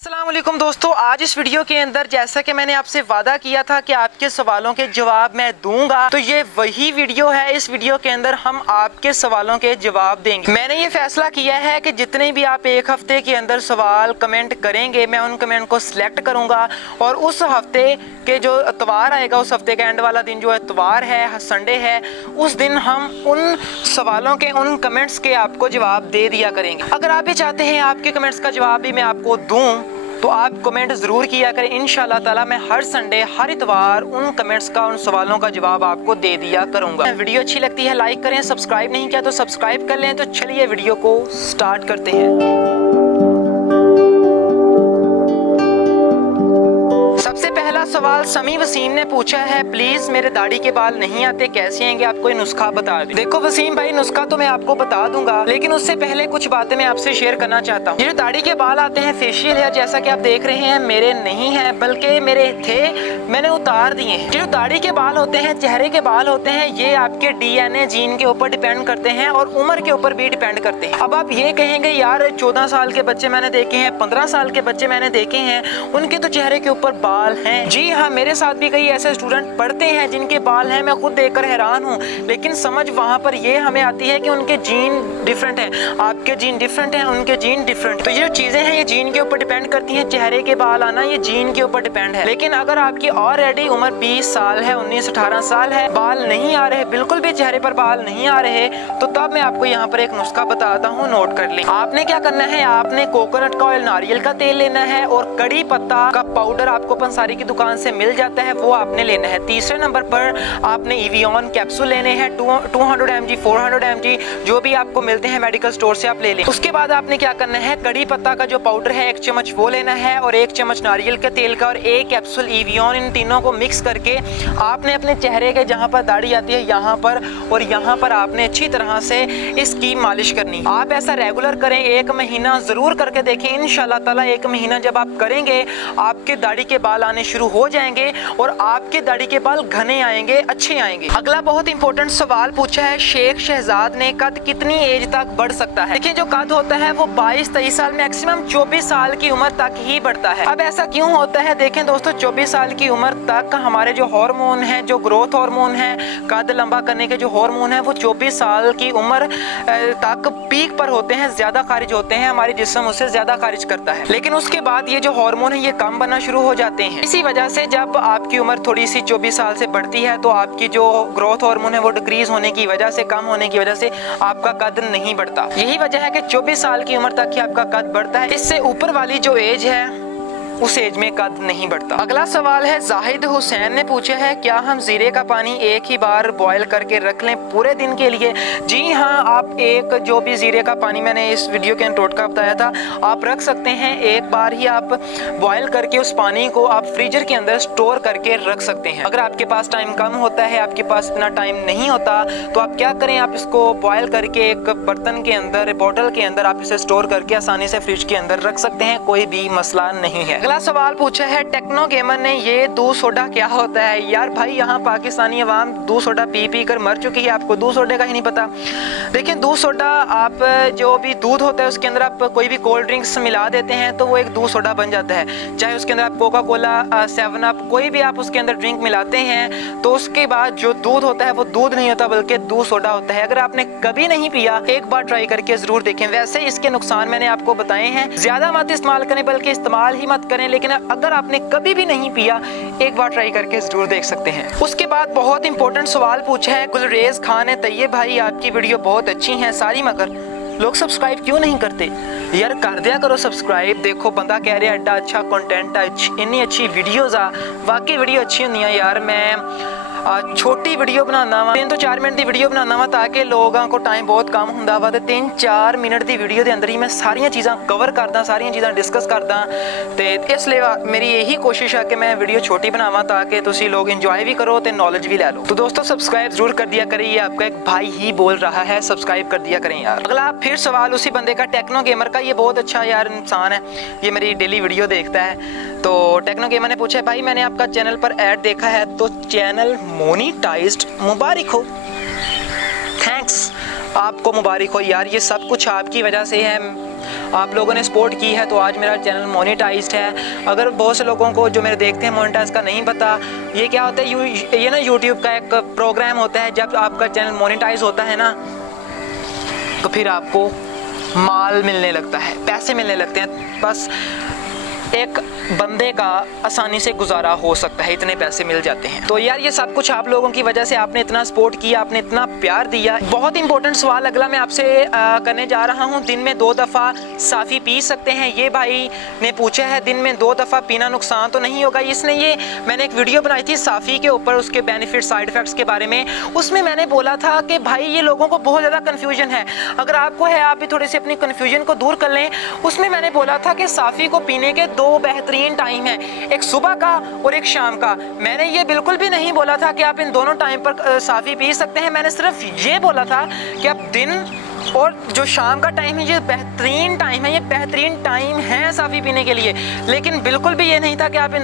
अस्सलाम वालेकुम दोस्तों, आज इस वीडियो के अंदर जैसा कि मैंने आपसे वादा किया था कि आपके सवालों के जवाब मैं दूंगा, तो ये वही वीडियो है। इस वीडियो के अंदर हम आपके सवालों के जवाब देंगे। मैंने ये फैसला किया है कि जितने भी आप एक हफ्ते के अंदर सवाल कमेंट करेंगे, मैं उन कमेंट को सिलेक्ट करूंगा और उस हफ्ते के जो इतवार आएगा, उस हफ्ते का एंड वाला दिन जो इतवार है, संडे है, उस दिन हम उन सवालों के, उन कमेंट्स के आपको जवाब दे दिया करेंगे। अगर आप भी चाहते हैं आपके कमेंट्स का जवाब भी मैं आपको दूं, तो आप कमेंट ज़रूर किया करें। इंशाल्लाह ताला मैं हर संडे, हर इतवार उन कमेंट्स का, उन सवालों का जवाब आपको दे दिया करूंगा। वीडियो अच्छी लगती है लाइक करें, सब्सक्राइब नहीं किया तो सब्सक्राइब कर लें। तो चलिए वीडियो को स्टार्ट करते हैं। सबसे पहला सवाल समी वसीम ने पूछा है, प्लीज मेरे दाढ़ी के बाल नहीं आते, कैसे आएंगे, आप कोई नुस्खा बता दें। देखो वसीम भाई, नुस्खा तो मैं आपको बता दूंगा, लेकिन उससे पहले कुछ बातें मैं आपसे शेयर करना चाहता हूँ। ये जो दाढ़ी के बाल आते हैं फेशियल है, जैसा कि आप देख रहे हैं, मेरे नहीं है, बल्कि मेरे थे, मैंने उतार दिए हैं। जो दाढ़ी के बाल होते हैं, चेहरे के बाल होते हैं, ये आपके DNA जीन के ऊपर डिपेंड करते हैं और उम्र के ऊपर भी डिपेंड करते हैं। अब आप ये कहेंगे यार 14 साल के बच्चे मैंने देखे हैं, 15 साल के बच्चे मैंने देखे हैं, उनके तो चेहरे के ऊपर बाल हैं। जी हाँ, मेरे साथ भी कई ऐसे स्टूडेंट पढ़ते हैं जिनके बाल हैं, मैं खुद देखकर हैरान हूँ। लेकिन समझ वहाँ पर ये हमें आती है कि उनके जीन डिफरेंट हैं, आपके जीन डिफरेंट हैं, उनके जीन डिफरेंट। तो ये जो चीजें हैं ये जीन के ऊपर डिपेंड करती हैं। चेहरे के बाल आना ये जीन के ऊपर डिपेंड है। लेकिन अगर आपकी ऑलरेडी उम्र 20 साल है, 19-18 साल है, बाल नहीं आ रहे, बिल्कुल भी चेहरे पर बाल नहीं आ रहे, तो तब मैं आपको यहाँ पर एक नुस्खा बताता हूँ, नोट कर लें। आपने क्या करना है, आपने कोकोनट का ऑयल, नारियल का तेल लेना है और कड़ी पत्ता का पाउडर आपको पंसारी की दुकान से मिल जाता है, वो आपने लेना है। तीसरे नंबर पर आपने इवियन कैप्सूल लेने हैं, 200 mg, 400 mg, जो भी आपको मिलते हैं मेडिकल स्टोर से आप ले लें। उसके बाद आपने क्या करना है, कड़ी पत्ता का जो पाउडर है 1 चम्मच वो लेना है और 1 चम्मच नारियल के तेल का और 1 कैप्सूल इवियन, इन तीनों को मिक्स करके आपने अपने चेहरे के जहाँ पर दाढ़ी आती है, यहाँ पर और यहाँ पर आपने अच्छी तरह से इसकी मालिश करनी। आप ऐसा रेगुलर करें, 1 महीना जरूर करके देखें। इंशाल्लाह ताला 1 महीना जब आप करेंगे, आपके दाढ़ी के बाल आने शुरू हो जाएंगे और आपके दाढ़ी के बाल घने आएंगे, अच्छे आएंगे। अगला बहुत इंपॉर्टेंट सवाल पूछा है शेख शहजाद ने, कद कितनी एज तक बढ़ सकता है। देखिए जो कद होता है वो 22-23 साल, मैक्सिमम 24 साल की उम्र तक ही बढ़ता है। अब ऐसा क्यों होता है, देखें दोस्तों, 24 साल की उम्र तक हमारे जो हार्मोन है, जो ग्रोथ हार्मोन है, कद लंबा करने के जो हार्मोन है, वो 24 साल की उम्र तक पीक पर होते हैं, ज्यादा खारिज होते हैं, हमारी जिस्म उससे ज्यादा खारिज करता है। लेकिन उसके बाद ये जो हार्मोन है ये कम बनना शुरू हो जाते हैं। इसी वजह से जब आपकी उम्र थोड़ी सी 24 साल से बढ़ती है तो आपकी जो ग्रोथ हार्मोन है वो डिक्रीज होने की वजह से, कम होने की वजह से आपका कद नहीं बढ़ता। यही वजह है कि 24 साल की उम्र तक ही आपका कद बढ़ता है। इससे ऊपर वाली जो एज है उस एज में कद नहीं बढ़ता। अगला सवाल है जाहिद हुसैन ने पूछा है, क्या हम जीरे का पानी एक ही बार बॉयल करके रख लें पूरे दिन के लिए। जी हाँ, आप एक जो भी जीरे का पानी मैंने इस वीडियो के टोटका बताया था, आप रख सकते हैं। एक बार ही आप बॉयल करके उस पानी को आप फ्रीजर के अंदर स्टोर करके रख सकते हैं। अगर आपके पास टाइम कम होता है, आपके पास इतना टाइम नहीं होता, तो आप क्या करें, आप इसको बॉयल करके एक बर्तन के अंदर, बॉटल के अंदर आप इसे स्टोर करके आसानी से फ्रिज के अंदर रख सकते हैं, कोई भी मसला नहीं है। अगला सवाल पूछा है टेक्नो गेमर ने, ये दूध सोडा क्या होता है। यार भाई, यहाँ पाकिस्तानी अवाम दूध सोडा पी पी कर मर चुकी है, आपको दूध सोडे का ही नहीं पता। देखिए दूध सोडा, आप जो भी दूध होता है उसके अंदर आप कोई भी कोल्ड ड्रिंक्स मिला देते हैं तो वो एक दूध सोडा बन जाता है। चाहे उसके अंदर आप कोका कोला, 7 अप, कोई भी आप उसके अंदर ड्रिंक मिलाते हैं तो उसके बाद जो दूध होता है वो दूध नहीं होता बल्कि दूध सोडा होता है। अगर आपने कभी नहीं पिया, एक बार ट्राई करके जरूर देखें। वैसे इसके नुकसान मैंने आपको बताए हैं, ज्यादा मत इस्तेमाल करें, बल्कि इस्तेमाल ही मत करें। लेकिन अगर आपने कभी भी नहीं पिया, एक बार ट्राई करके जरूर देख सकते हैं। उसके बाद बहुत इंपॉर्टेंट सवाल पूछा है गुलरेज खान ने, तैयब भाई आपकी वीडियो बहुत अच्छी है सारी, मगर लोग सब्सक्राइब क्यों नहीं करते। यार कर दिया करो सब्सक्राइब। देखो बंदा कह रहा है एडा अच्छा कंटेंट, इतनी अच्छी वीडियोज आ, वाकई वीडियो अच्छी होंगी यार। मैं छोटी वीडियो बनाना वा, 3 तो 4 मिनट की वीडियो बनाना वा ताकि लोगों को टाइम बहुत कम होंदा वा, 3-4 मिनट की वीडियो के अंदर ही मैं सारियां चीज़ां कवर करदा, सारियां चीज़ां डिस्कस करदा। तो इसलिए मेरी यही कोशिश है कि मैं वीडियो छोटी बनावा ताकि तुसी लोग इंजॉय भी करो तो नॉलेज भी ले लो। तो दोस्तों सब्सक्राइब जरूर कर दिया करें, ये आपका एक भाई ही बोल रहा है, सब्सक्राइब कर दिया करें यार। अगला फिर सवाल उसी बंदे का, टेक्नो गेमर का, ये बहुत अच्छा यार इंसान है, ये मेरी डेली वीडियो देखता है। तो टेक्नो गेमर ने पूछा है, भाई मैंने आपका चैनल पर ऐड देखा है तो चैनल मोनेटाइज्ड, मुबारक हो। थैंक्स, आपको मुबारक हो यार, ये सब कुछ आपकी वजह से है। आप लोगों ने सपोर्ट की है तो आज मेरा चैनल मोनेटाइज्ड है। अगर बहुत से लोगों को जो मेरे देखते हैं मोनेटाइज का नहीं पता, ये क्या होता है, ये ना यूट्यूब का एक प्रोग्राम होता है, जब आपका चैनल मोनेटाइज होता है ना तो फिर आपको माल मिलने लगता है, पैसे मिलने लगते हैं। बस एक बंदे का आसानी से गुजारा हो सकता है, इतने पैसे मिल जाते हैं। तो यार ये सब कुछ आप लोगों की वजह से, आपने इतना सपोर्ट किया, आपने इतना प्यार दिया। बहुत इंपॉर्टेंट सवाल अगला मैं आपसे करने जा रहा हूँ, दिन में 2 दफ़ा साफ़ी पी सकते हैं? ये भाई ने पूछा है, दिन में 2 दफ़ा पीना नुकसान तो नहीं होगा? इसने ये मैंने एक वीडियो बनाई थी साफ़ी के ऊपर, उसके बेनिफिट साइड इफ़ेक्ट्स के बारे में। उसमें मैंने बोला था कि भाई ये लोगों को बहुत ज़्यादा कन्फ्यूजन है, अगर आपको है आप भी थोड़ी सी अपनी कन्फ्यूजन को दूर कर लें। उसमें मैंने बोला था कि साफ़ी को पीने के 2 बेहतरीन टाइम है, एक सुबह का और एक शाम का। मैंने ये बिल्कुल भी नहीं बोला था कि आप इन दोनों टाइम पर साफ़ी पी सकते हैं। मैंने सिर्फ ये बोला था कि आप दिन और जो शाम का टाइम है ये बेहतरीन टाइम है, ये बेहतरीन टाइम है साफ़ी पीने के लिए। लेकिन बिल्कुल भी ये नहीं था कि आप इन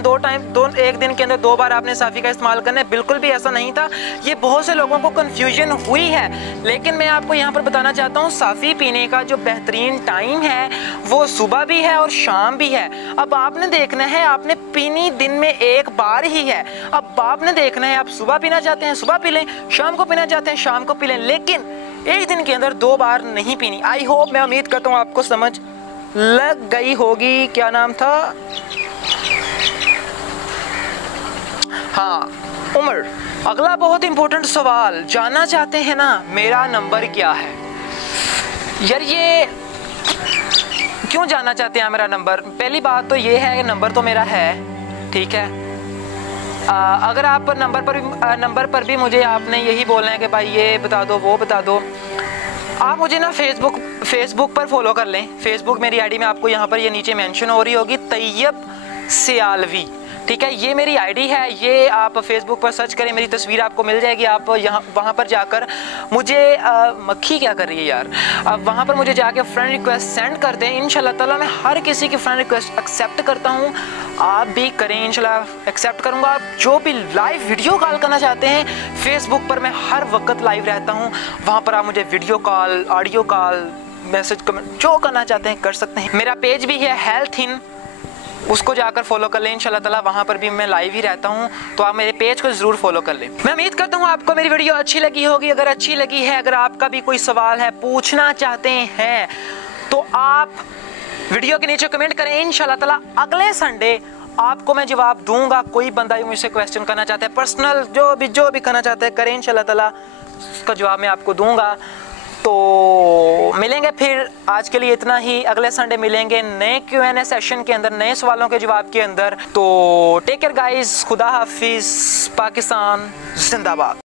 एक दिन के अंदर 2 बार आपने साफ़ी का इस्तेमाल करना है, बिल्कुल भी ऐसा नहीं था। ये बहुत से लोगों को कन्फ्यूजन हुई है, लेकिन मैं आपको यहाँ पर बताना चाहता हूँ साफ़ी पीने का जो बेहतरीन टाइम है वो सुबह भी है और शाम भी है। अब आपने देखना है, आपने पीनी दिन में 1 बार ही है। अब आपने देखना है, आप सुबह पीना चाहते हैं सुबह पी लें, शाम को पीना चाहते हैं शाम को पी लें, लेकिन एक दिन के अंदर 2 बार नहीं पीनी। आई होप, मैं उम्मीद करता हूँ आपको समझ लग गई होगी। क्या नाम था? हाँ, उमर। अगला बहुत इंपॉर्टेंट सवाल जानना चाहते हैं ना, मेरा नंबर क्या है? यार ये क्यों जानना चाहते हैं मेरा नंबर? पहली बात तो ये है कि नंबर तो मेरा है, ठीक है। अगर आप नंबर पर भी मुझे आपने यही बोलना है कि भाई ये बता दो वो बता दो, आप मुझे ना फेसबुक पर फॉलो कर लें। फेसबुक मेरी आईडी में आपको यहाँ पर ये नीचे मेंशन हो रही होगी, तैयब सियालवी, ठीक है। ये मेरी आईडी है, ये आप फेसबुक पर सर्च करें, मेरी तस्वीर आपको मिल जाएगी। आप वहाँ पर जाकर मुझे मक्खी क्या कर रही है यार, आप वहाँ पर मुझे जाके फ्रेंड रिक्वेस्ट सेंड कर दें। इंशाल्लाह ताला मैं हर किसी की फ्रेंड रिक्वेस्ट एक्सेप्ट करता हूँ, आप भी करें, इंशाल्लाह एक्सेप्ट करूँगा। आप जो भी लाइव वीडियो कॉल करना चाहते हैं, फेसबुक पर मैं हर वक्त लाइव रहता हूँ, वहाँ पर आप मुझे video call, audio call, message, comment जो करना चाहते हैं कर सकते हैं। मेरा पेज भी है हेल्थ इन, उसको जाकर फॉलो कर लें इंशाल्लाह ताला, वहाँ पर भी मैं लाइव ही रहता हूँ, तो आप मेरे पेज को ज़रूर फॉलो कर लें। मैं उम्मीद करता हूँ आपको मेरी वीडियो अच्छी लगी होगी। अगर अच्छी लगी है, अगर आपका भी कोई सवाल है, पूछना चाहते हैं, तो आप वीडियो के नीचे कमेंट करें। इंशाल्लाह ताला अगले संडे आपको मैं जवाब दूंगा। कोई बंदा मुझसे क्वेश्चन करना चाहता है, पर्सनल जो भी करना चाहता है करें, इंशाल्लाह ताला उसका जवाब मैं आपको दूंगा। तो मिलेंगे फिर, आज के लिए इतना ही। अगले संडे मिलेंगे नए Q&A सेशन के अंदर, नए सवालों के जवाब के अंदर। तो टेक केयर गाइस, खुदा हाफिज, पाकिस्तान जिंदाबाद।